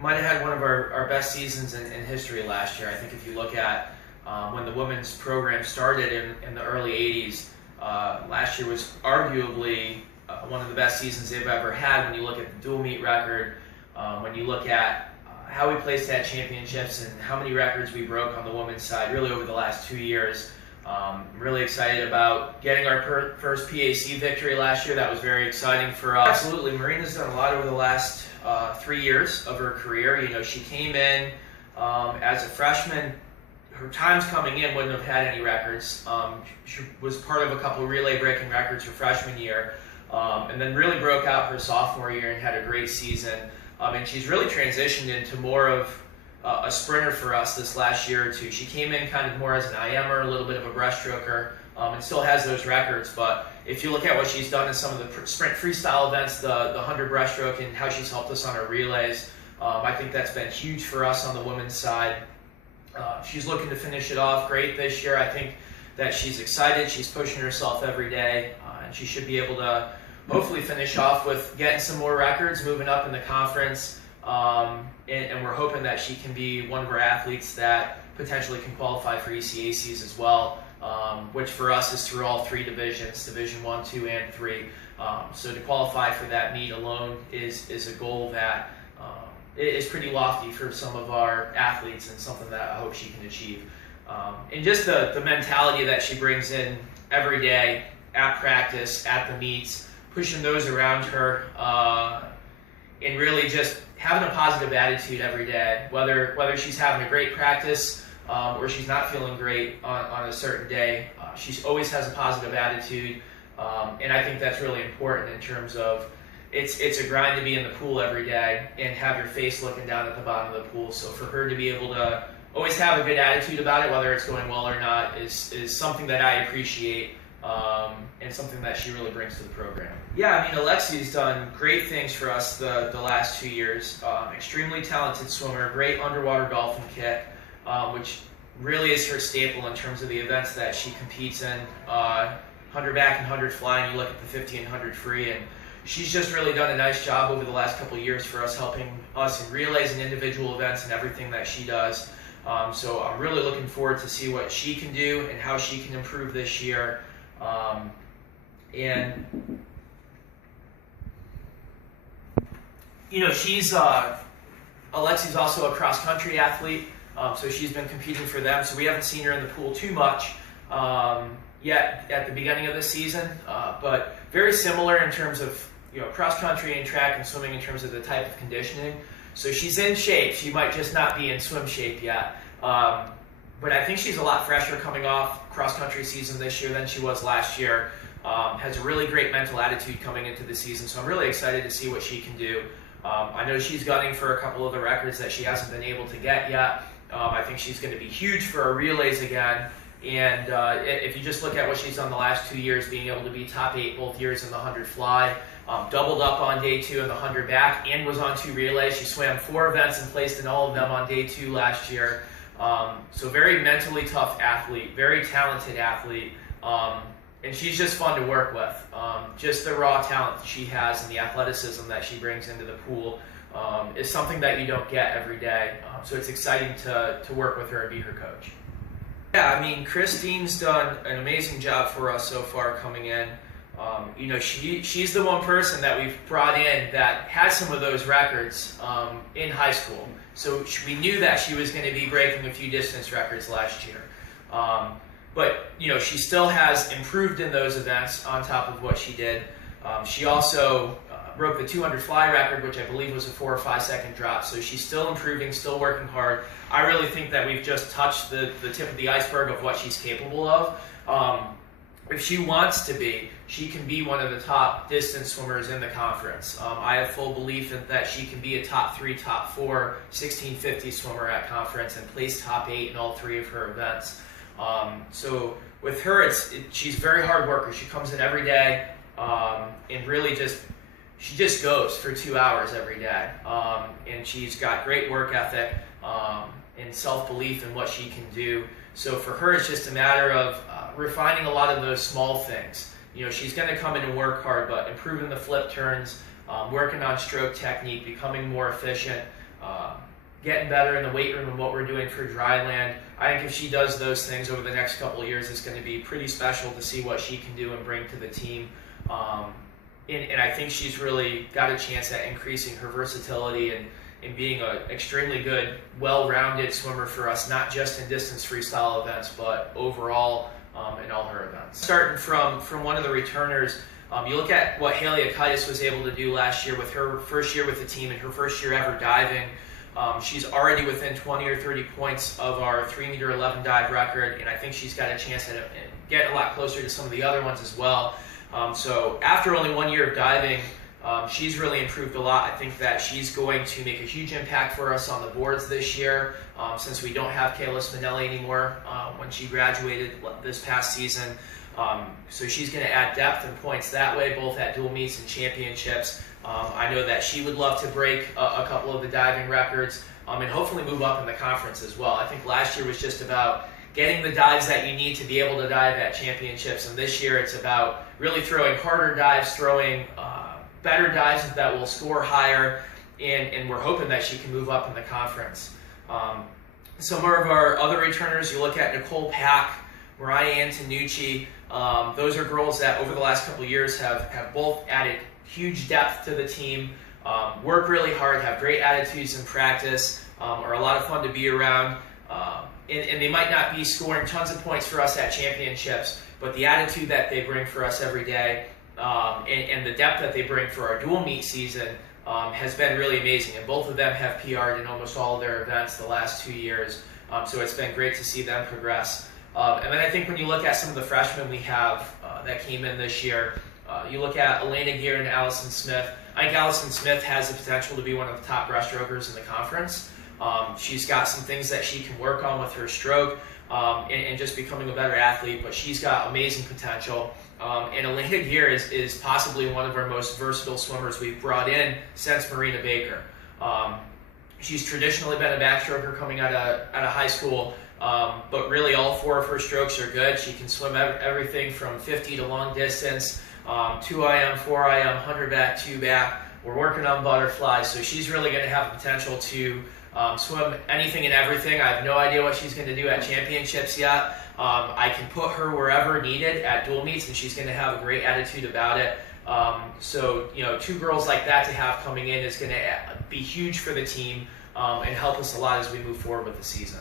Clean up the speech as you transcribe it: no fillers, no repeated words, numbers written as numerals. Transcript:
might have had one of our best seasons in history last year. I think if you look at when the women's program started in the early 80s, last year was arguably one of the best seasons they've ever had when you look at the dual meet record, when you look at how we placed at championships and how many records we broke on the women's side really over the last 2 years. Really excited about getting our first PAC victory last year. That was very exciting for us. Absolutely, Marina's done a lot over the last 3 years of her career. You know, she came in as a freshman. Her times coming in wouldn't have had any records. She was part of a couple of relay breaking records her freshman year, and then really broke out her sophomore year and had a great season. And she's really transitioned into more of a sprinter for us this last year or two. She came in kind of more as an IMer, a little bit of a breaststroker, and still has those records. But if you look at what she's done in some of the sprint freestyle events, the 100 breaststroke, and how she's helped us on our relays, I think that's been huge for us on the women's side. She's looking to finish it off great this year. I think that she's excited. She's pushing herself every day, and she should be able to hopefully finish off with getting some more records, moving up in the conference. And we're hoping that she can be one of our athletes that potentially can qualify for ECACs as well, which for us is through all three divisions, Division 1, 2, and 3. So to qualify for that meet alone is a goal that is pretty lofty for some of our athletes and something that I hope she can achieve. And just the mentality that she brings in every day at practice, at the meets, pushing those around her, and really just having a positive attitude every day, whether she's having a great practice or she's not feeling great on a certain day. She always has a positive attitude, and I think that's really important in terms of it's a grind to be in the pool every day and have your face looking down at the bottom of the pool. So for her to be able to always have a good attitude about it, whether it's going well or not, is something that I appreciate. And something that she really brings to the program. Yeah, I mean, Alexi's done great things for us the last 2 years. Extremely talented swimmer, great underwater dolphin kick, which really is her staple in terms of the events that she competes in. 100 back and 100 fly, and you look at the 50 and 100 free, and she's just really done a nice job over the last couple of years for us, helping us in relays and individual events and everything that she does. So I'm really looking forward to see what she can do and how she can improve this year. And you know, Alexi's also a cross-country athlete, so she's been competing for them. So we haven't seen her in the pool too much yet at the beginning of this season, but very similar in terms of, you know, cross-country and track and swimming in terms of the type of conditioning. So she's in shape. She might just not be in swim shape yet. But I think she's a lot fresher coming off cross-country season this year than she was last year. Has a really great mental attitude coming into the season, so I'm really excited to see what she can do. I know she's gunning for a couple of the records that she hasn't been able to get yet. I think she's going to be huge for our relays again. And if you just look at what she's done the last 2 years, being able to be top 8 both years in the 100 fly, doubled up on day 2 in the 100 back, and was on 2 relays. She swam 4 events and placed in all of them on day 2 last year. So very mentally tough athlete, very talented athlete, and she's just fun to work with. Just the raw talent that she has and the athleticism that she brings into the pool is something that you don't get every day. So it's exciting to work with her and be her coach. Yeah, I mean, Christine's done an amazing job for us so far coming in. You know, she's the one person that we've brought in that has some of those records in high school. So we knew that she was going to be breaking a few distance records last year. But, you know, she still has improved in those events on top of what she did. She also broke the 200 fly record, which I believe was a 4 or 5 second drop. So she's still improving, still working hard. I really think that we've just touched the tip of the iceberg of what she's capable of. If she wants to be, she can be one of the top distance swimmers in the conference. I have full belief that she can be a top 3, top 4, 1650 swimmer at conference and place top 8 in all 3 of her events. So with her, she's a very hard worker. She comes in every day and really she just goes for 2 hours every day. And she's got great work ethic and self-belief in what she can do. So for her, it's just a matter of refining a lot of those small things. You know, she's going to come in and work hard, but improving the flip turns, working on stroke technique, becoming more efficient, getting better in the weight room and what we're doing for Dryland. I think if she does those things over the next couple of years, it's going to be pretty special to see what she can do and bring to the team. And I think she's really got a chance at increasing her versatility and being an extremely good, well-rounded swimmer for us, not just in distance freestyle events, but overall in all her events. Starting from one of the returners, you look at what Haley Akitis was able to do last year with her first year with the team and her first year ever diving. She's already within 20 or 30 points of our 3-meter-11 dive record, and I think she's got a chance at get a lot closer to some of the other ones as well. So after only 1 year of diving, she's really improved a lot. I think that she's going to make a huge impact for us on the boards this year, since we don't have Kayla Spinelli anymore when she graduated this past season. So she's going to add depth and points that way, both at dual meets and championships. I know that she would love to break a couple of the diving records and hopefully move up in the conference as well. I think last year was just about getting the dives that you need to be able to dive at championships, and this year it's about really throwing harder dives, throwing better dives that will score higher, and we're hoping that she can move up in the conference. Some more of our other returners, you look at Nicole Pack, Mariah Antonucci. Those are girls that over the last couple of years have both added huge depth to the team, work really hard, have great attitudes in practice, are a lot of fun to be around. And they might not be scoring tons of points for us at championships, but the attitude that they bring for us every day and the depth that they bring for our dual meet season has been really amazing. And both of them have PR'd in almost all of their events the last 2 years. So it's been great to see them progress. And then I think when you look at some of the freshmen we have that came in this year, you look at Elena Gear and Allison Smith. I think Allison Smith has the potential to be one of the top breaststrokers in the conference. She's got some things that she can work on with her stroke and just becoming a better athlete, but she's got amazing potential. And Elena Gear is possibly one of our most versatile swimmers we've brought in since Marina Baker. She's traditionally been a backstroker coming out of high school, but really all 4 of her strokes are good. She can swim everything from 50 to long distance, 2 IM, 4 IM, 100 back, 2 back. We're working on butterfly, so she's really going to have the potential to swim anything and everything. I have no idea what she's going to do at championships yet. I can put her wherever needed at dual meets, and she's going to have a great attitude about it. So, 2 girls like that to have coming in is going to be huge for the team and help us a lot as we move forward with the season.